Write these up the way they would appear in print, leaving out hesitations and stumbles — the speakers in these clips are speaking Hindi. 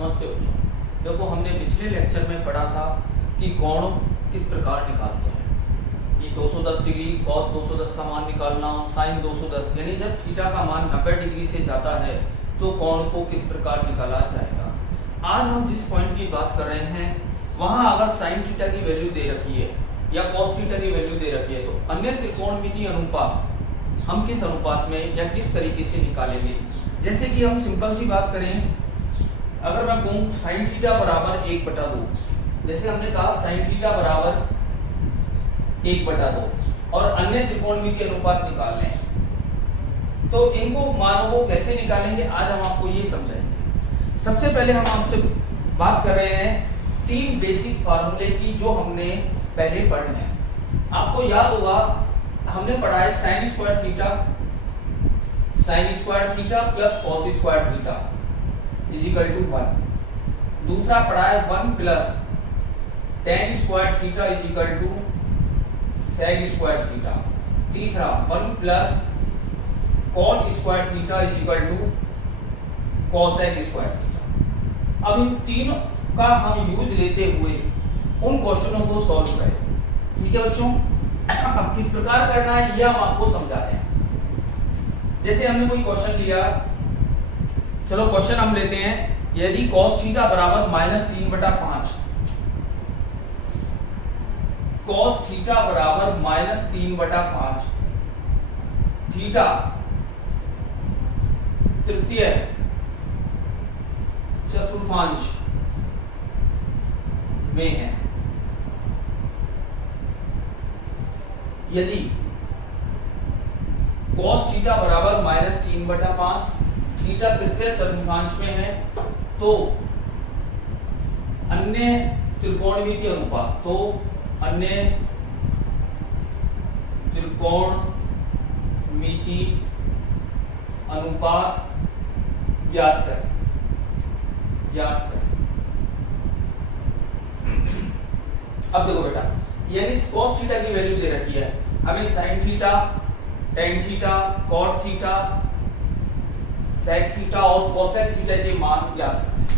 नमस्ते बच्चों। देखो हमने पिछले लेक्चर में पढ़ा था कि कोण किस प्रकार निकालते हैं। ये 210 डिग्री cos 210 का मान निकालना, sin 210 यानी जब थीटा का मान 90 डिग्री से जाता है तो कोण को किस प्रकार निकाला जाएगा। आज हम जिस पॉइंट की बात कर रहे हैं वहाँ अगर sin थीटा की वैल्यू दे रखी है या cos थीटा की वैल्यू दे रखी है तो अन्य त्रिकोणमितीय अनुपात हम किस अनुपात में या किस तरीके से निकालेंगे। जैसे कि हम सिंपल सी बात करें, अगर मैं कहूँ sin थीटा बराबर 1/2, जैसे हमने कहा sin थीटा बराबर 1/2 और अन्य त्रिकोणमितीय अनुपात निकालने हैं तो इनको मानों को कैसे निकालेंगे आज हम आपको ये समझाएंगे। सबसे पहले हम आपसे बात कर रहे हैं 3 बेसिक फार्मूले की जो हमने पहले पढ़े हैं। आपको याद होगा हमने पढ़ा है sin square theta plus cos square theta is equal to 1। दूसरा पढ़ा है 1 plus tan square theta is equal to sec square theta. तीसरा 1 plus cot square theta is equal to cosec square theta. अब इन तीनों का हम यूज लेते हुए उन क्वेश्चनों को सॉल्व करें। ठीक है बच्चों, अब किस प्रकार करना है यह हम आपको समझाते हैं। जैसे हमने कोई क्वेश्चन लिया, चलो क्वेश्चन हम लेते हैं, यदि cos थीटा बराबर -3/5, cos थीटा बराबर -3/5, थीटा तृतीय चतुर्थांश में है। यदि cos थीटा बराबर -3/5, थीटा तृतीय चतुर्थांश में है तो अन्य त्रिकोणमितीय अनुपात ज्ञात करें। अब देखो बेटा, यानी cos थीटा की वैल्यू दे रखी है हमें, sin theta, tan theta, cot theta, sec theta और cosec थीटा के मान ज्ञात करने हैं।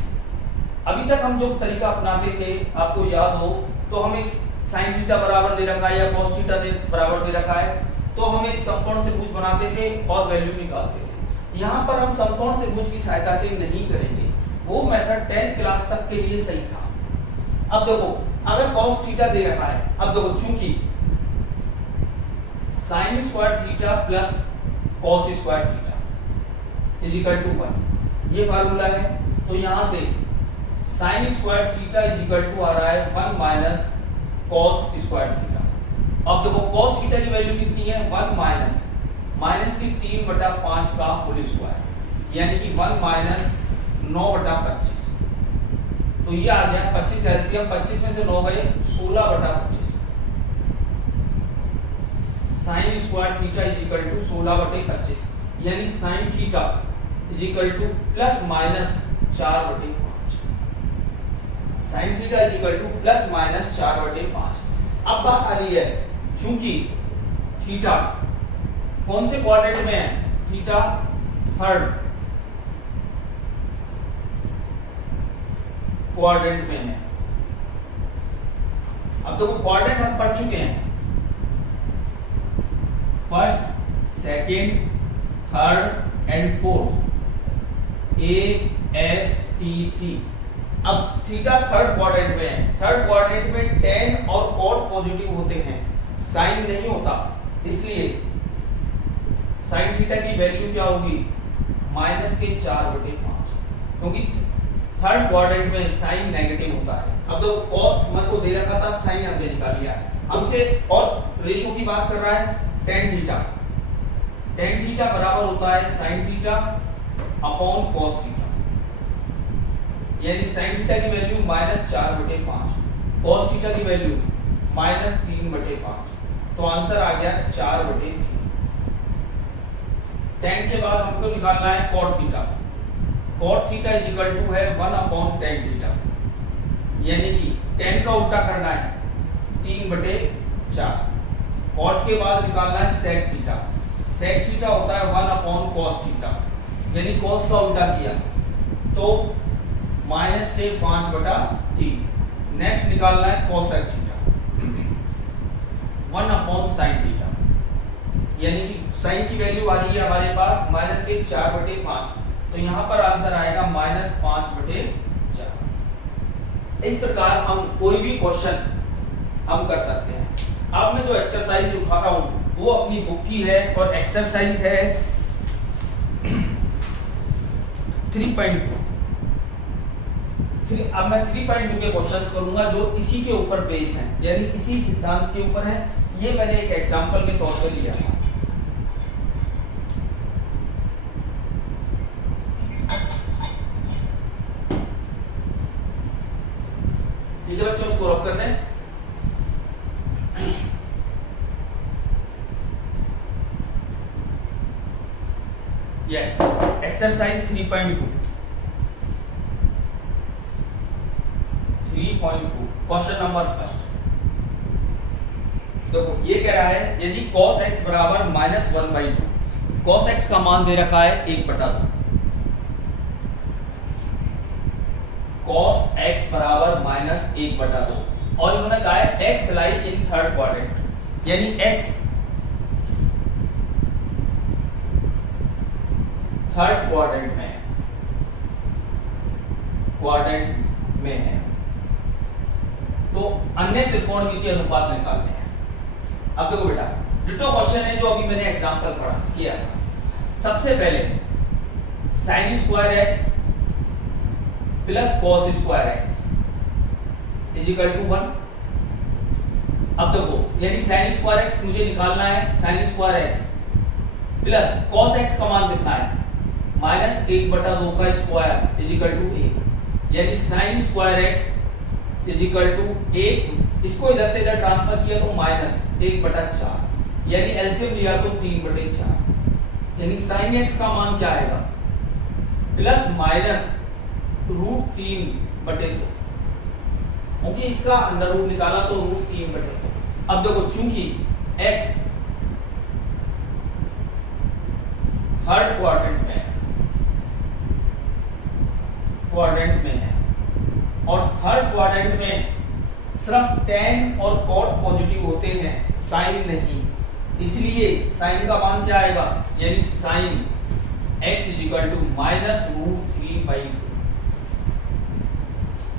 अभी तक हम जो तरीका अपनाते थे आपको याद हो तो हम एक sin थीटा बराबर दे रखा है या cos थीटा बराबर दे रखा है तो हम एक समकोण त्रिभुज बनाते थे और वैल्यू निकालते थे। यहाँ पर हम समकोण त्रिभुज की सहायता से नहीं करेंगे, वो मेथड 10th क्लास तक के लिए सही था। अब देखो अगर cos थीटा दे रखा है, अब देखो चूंकि sin square theta plus cos square theta is equal to 1 ये फार्मूला है, तो यहां से sin square theta is equal to आ रहा है 1 माइनस cos स्क्वायर थीटा। अब देखो cos थीटा की वैल्यू कितनी है, 1 माइनस की 3/5 का होल स्क्वायर यानी कि 1 माइनस 9/25, तो ये आ गया 25 एलसीएम, 25 में से 9 गए 16/25। sin square theta is equal to 16/25 यानी sin theta is equal to plus minus 4/5। sin theta is equal to plus minus 4/5। अब बात आ रही है चूंकि थीटा कौन से क्वाड्रेंट में है, थीटा थर्ड क्वाड्रेंट में है। अब देखो क्वाड्रेंट हम पढ़ चुके हैं, first, second, third and fourth, ASTC। अब थीटा थर्ड क्वाड्रेंट में है, थर्ड क्वाड्रेंट में tan और cot पॉजिटिव होते हैं, sin नहीं होता, इसलिए sin थीटा की वैल्यू क्या होगी, -4/5, क्योंकि थर्ड क्वाड्रेंट में sin नेगेटिव होता है। अब तो cos मन को दे रखा था, sin हमने निकाल लिया हमसे, और रेशो की बात कर रहा है tan थीटा बराबर होता है sin theta upon cos theta, यानी sin थीटा की वैल्यू -4/5, cos थीटा की वैल्यू -3/5, तो आंसर आ गया 4/3। tan के बाद हमको निकालना है cot theta is equal to है 1/tan थीटा, यानी कि tan का उल्टा करना है 3/4। cot के बाद निकालना है sec थीटा होता है 1/cos थीटा, यानी cos का उल्टा किया तो माइनस के 5/3। नेक्स्ट निकालना है कोसेक थीटा 1/sin थीटा, यानी कि साइन की वैल्यू आ रही है हमारे पास माइनस के 4/5, तो यहाँ पर आंसर आएगा -5/4। इस प्रकार हम कोई भी क्वेश्चन हम कर सकते हैं। अब मैं जो एक्सरसाइज उठा रहा हूँ वो अपनी बुक की है और एक्सरसाइज है 3.2। अब मैं 3.2 के क्वेश्चंस करूंगा जो इसी के ऊपर बेस हैं, यानी इसी सिद्धांत के ऊपर है। ये मैंने एक एग्जांपल के तौर पे लिया था। ठीक है बच्चों, इसको रॉक कर दें। Yes, exercise 3.2 question number first. देखो ये कह रहा है यदि cos x बराबर -1/2, cos x का मान दे रखा है 1/2, cos x बराबर -1/2 और इन्होंने कहा है x lie in third quadrant, यानी x थर्ड क्वाड्रेंट में है। तो अन्य त्रिकोणमितीय अनुपात निकालने हैं। अब देखो बेटा, डिटो क्वेश्चन है जो अभी मैंने एग्जांपल पढ़ा किया था। सबसे पहले sin square x plus cos square x equal to 1। अब देखो यानी sin स्क्वायर x मुझे निकालना है, sin square x plus cos x का मान कितना है -1/2 का स्क्वायर इक्वल टू 1, यानी sin square x equal to 1। इसको इधर से इधर ट्रांसफर किया तो -1/4, यानी एलसीएम लिया तो 3/4, यानी sin x का मान क्या आएगा प्लस माइनस √3/2, क्योंकि इसका अंडर रूट निकाला तो √3/2। अब देखो चूंकि x थर्ड क्वाड्रेंट में है और थर्ड क्वाड्रेंट में सिर्फ tan और cot पॉजिटिव होते हैं, sin नहीं, इसलिए sin का मान क्या आएगा, यानी sin x equal to -√3/2।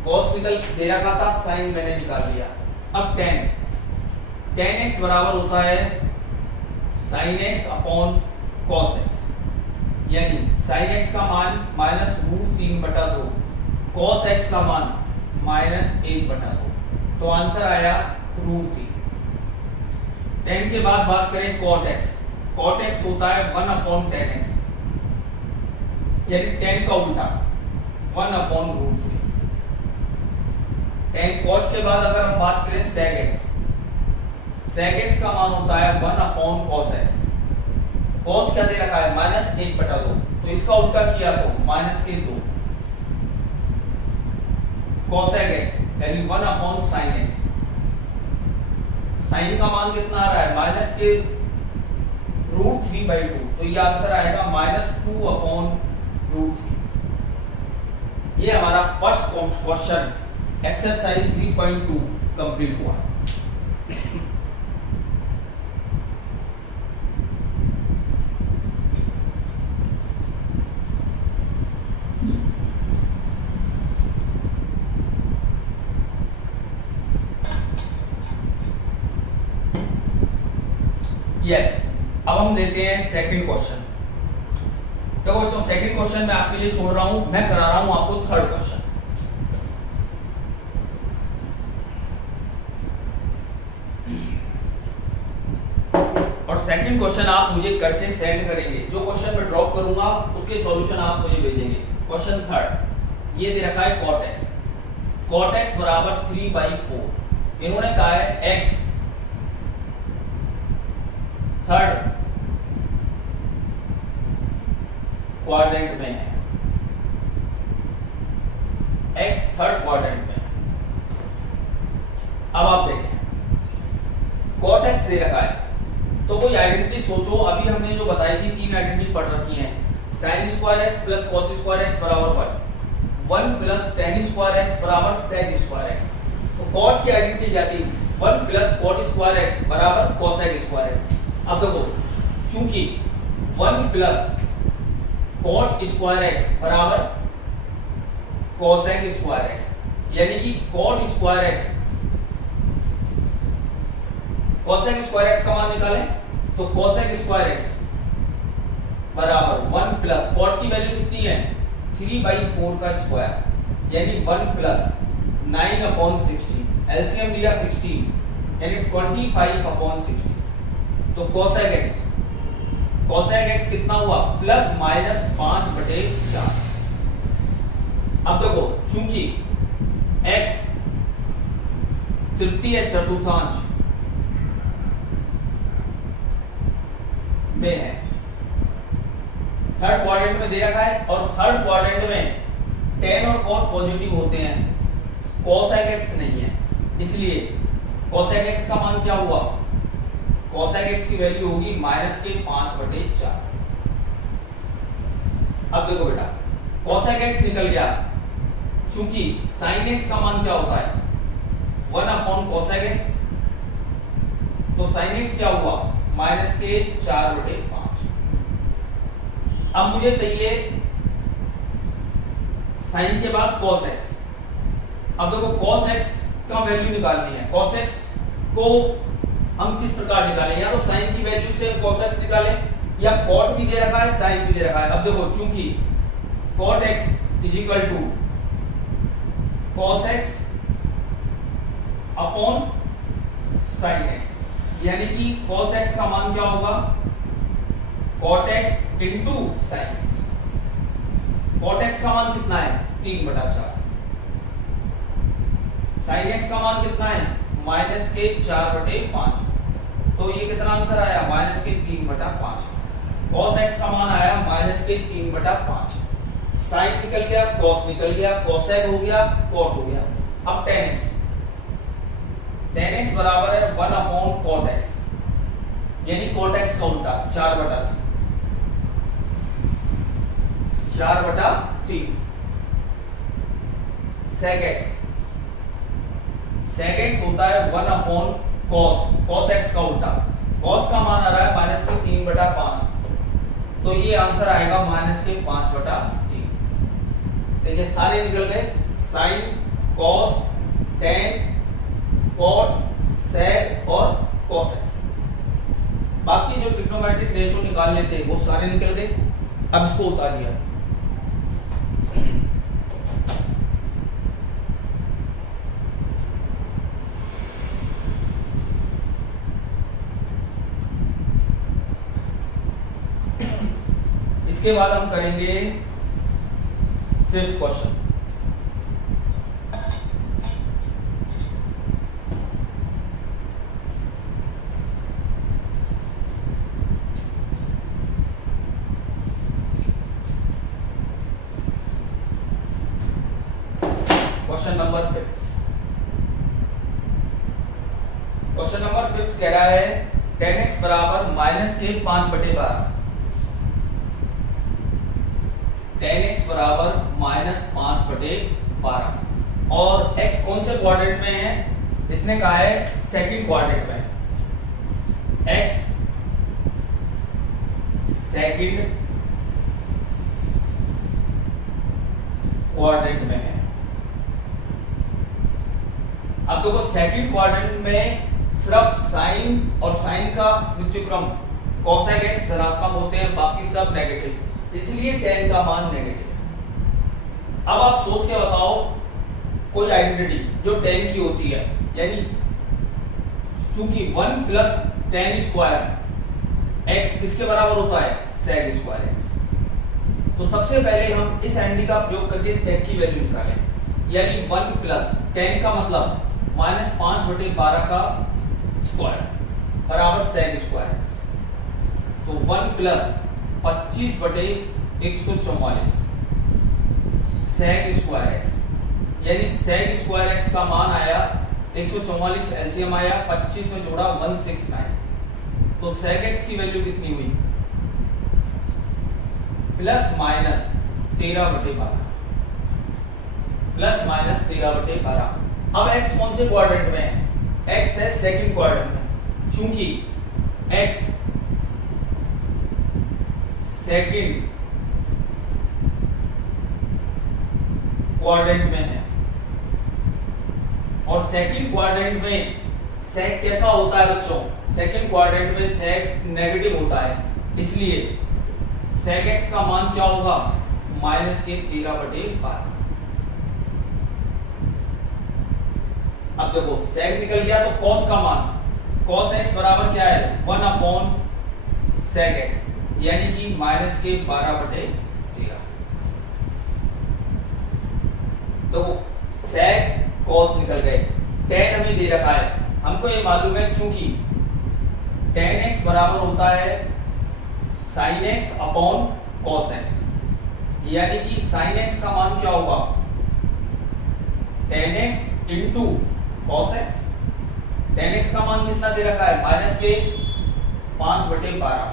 cos निकल दे रखा था, sin मैंने निकाल लिया। अब tan x बराबर होता है sin x upon cos x, यानी sin x का मान -√3/2, cos x का मान -1/2, तो आंसर आया √3। tan के बाद बात करें cot x होता है 1/tan x, यानी tan का उल्टा 1/√3। tan cot के बाद अगर हम बात करें sec x का मान होता है 1/cos x। cos क्या दे रखा है -1/2, तो इसका उल्टा किया तो -2 cosec x, यानी 1/sin x। sin का मान कितना आ रहा है -√3/2, तो ये आंसर आएगा -2/√3। ये हमारा फर्स्ट क्वेश्चन एक्सरसाइज 3.2 कंप्लीट हुआ। यस, अब हम देते हैं सेकंड क्वेश्चन। देखो बच्चों, सेकंड क्वेश्चन मैं आपके लिए छोड़ रहा हूं, मैं करा रहा हूं आपको थर्ड क्वेश्चन। और सेकंड क्वेश्चन आप मुझे करके सेंड करेंगे, जो क्वेश्चन मैं ड्रॉप करूंगा उसके सॉल्यूशन आप मुझे भेजेंगे। क्वेश्चन थर्ड, ये दे रखा है cot x बराबर 3/4। इन्होंने कहा है x थर्ड क्वाड्रेंट में है, x थर्ड क्वाड्रेंट में। अब आप देखें cot x दे रखा है, तो कोई आइडेंटिटी सोचो। अभी हमने जो बताई थी 3 आइडेंटिटी पढ़ रखी हैं, sin square x plus cos square x बराबर 1, 1 प्लस टेन स्क्वायर एक्स बराबर सेक स्क्वायर एक्स। तो कॉट की आइडेंटिटी क्या थी? 1 प्लस कॉट स्क्वायर एक्स बराबर कोसेक स्क्वायर एक्स। अब देखो चूंकि 1 प्लस कॉट स्क्वायर एक्स बराबर कोसेक स्क्वायर एक्स, यानी कि cot square x cosec square x का मान निकालें तो कोसेक स्क्वायर एक्स बराबर 1 प्लस कॉट की वैल्यू कितनी है? 3/4 का स्क्वायर, यानी 1 प्लस 9/16, एलसीएम लिया 16 यानी 25/16। तो कोसेक एक्स कितना हुआ? Plus minus 5/4। अब देखो चूंकि x तृतीय चतुर्थांश में है, थर्ड क्वाड्रेंट में दे रखा है, और थर्ड क्वाड्रेंट में टेन और कॉट पॉजिटिव होते हैं, कोसेक एक्स नहीं है, इसलिए कोसेक एक्स का मान क्या हुआ? कोसेक एक्स की वैल्यू होगी -5/4। अब देखो बेटा कोसेक एक्स निकल गया, चूंकि साइन एक्स का मान क्या होता है? 1 कोसेक एक्स, तो साइन एक्स क्या हुआ? -4/5। अब मुझे चाहिए साइन के बाद cos x। अब देखो cos x का वैल्यू निकालनी है। cos x को हम किस प्रकार निकालें? या तो साइन की वैल्यू से cos x निकालें, या cot भी दे रखा है साइन भी दे रखा है। अब देखो चूंकि cot x = cos x upon sin x, यानी कि cos x का मान क्या होगा? cot x into sin x। cot x का मान कितना है? 3/4। sin x का मान कितना है? -4/5। तो ये कितना आंसर आया? -3/5। cos x का मान आया -3/5। sin निकल गया, cos निकल गया, cosec हो गया, cot हो गया। अब tan x बराबर है 1/cot x, यानी cot x का उल्टा 4/3। sec x होता है 1/cos x का उल्टा। cos का मान आ रहा है -3/5, तो ये आंसर आएगा -5/3। देखिए सारे निकल गए, sin, cos, tan, cot, sec और cosec। बाकी जो ट्रिग्नोमेट्रिक रेशियो निकालने थे वो सारे निकल गए। अब इसको उतार दिया। इसके बाद हम करेंगे 5th question. Question number 5। Question number 5 कह रहा है tan x बराबर -5/12। tan x बराबर -5/12 और x कौन से क्वाड्रेंट में है? इसने कहा है सेकंड क्वाड्रेंट में। x सेकंड क्वाड्रेंट में है। अब देखो सेकंड क्वाड्रेंट में सिर्फ साइन और साइन का व्युत्क्रम cosec x धनात्मक होते हैं, बाकी सब नेगेटिव, इसलिए tan का मान नेगेटिव। अब आप सोच के बताओ कोई आइडेंटिटी जो tan की होती है, यानी चूंकि 1 प्लस tan स्क्वायर x किसके बराबर होता है? sec square x। तो सबसे पहले हम इस आइडेंटिटी का प्रयोग करके sec की वैल्यू निकालें, यानी 1 प्लस tan का मतलब -5/12 का स्क्वायर बराबर sec स्क्वायर x। तो 1 प्लस 25/144 sec स्क्वायर x, यानी sec स्क्वायर x का मान आया 144, एलसीएम आया 25 में जोड़ा 169। तो sec x की वैल्यू कितनी हुई? Plus minus 13/12। Plus minus 13/12। अब x कौन से क्वाड्रेंट में है? x है सेकंड क्वाड्रेंट में, चूंकि x सेकंड क्वाड्रेंट में है और सेकंड क्वाड्रेंट में सेक कैसा होता है बच्चों? सेकंड क्वाड्रेंट में सेक नेगेटिव होता है, इसलिए सेक x का मान क्या होगा? माइनस के 13/12। अब देखो सेक निकल गया तो कॉस का मान, कॉस x बराबर क्या है? 1/sec x, यानी कि माइनस के 12/13। तो sec cos निकल गए। tan हमें दे रखा है, हमको ये मालूम है चूंकि tan x बराबर होता है sin x upon cos x, यानी कि sin x का मान क्या होगा? tan x into cos x। tan x का मान कितना दे रखा है? माइनस के 5/12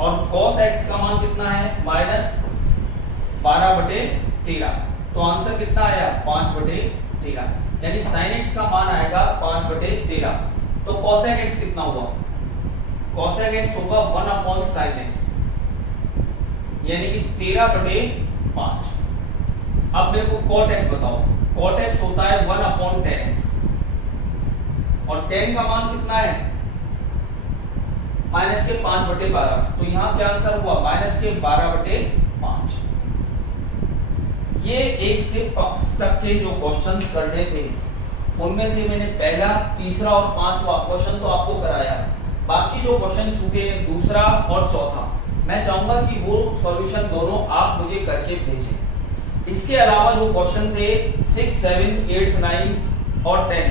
और cos x का मान कितना है? माइनस 12/13। तो आंसर कितना आया? 5/13, यानी sin x का मान आएगा 5/13। तो cosec x कितना हुआ? cosec x होगा 1/sin x, यानी कि 13/5। अब मेरे को cot x बताओ। cot x होता है 1/tan x और tan का मान कितना है? माइनस के 5/12। तो यहाँ क्या आंसर हुआ? माइनस के 12/5। ये 1 से 5 तक के जो क्वेश्चंस करने थे उनमें से मैंने पहला, तीसरा और 5वां क्वेश्चन तो आपको कराया, बाकी जो क्वेश्चन छूटे हैं दूसरा और चौथा, मैं चाहूंगा कि वो सॉल्यूशन दोनों आप मुझे करके भेजें। इसके अलावा जो क्वेश्चन थे 6, 7, 8, 9 और 10,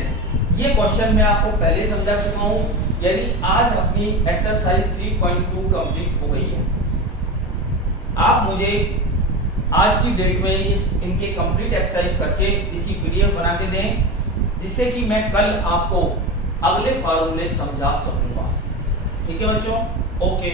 ये क्वेश्चन मैं आपको पहले समझा चुका हूं, यानी आज अपनी एक्सरसाइज 3.2 कंप्लीट हो गई है। आप मुझे आज की डेट में इनके कंप्लीट एक्सरसाइज करके इसकी पीडीएफ बना के दें, जिससे कि मैं कल आपको अगले फार्मूले समझा सकूंगा। ठीक है बच्चों, ओके।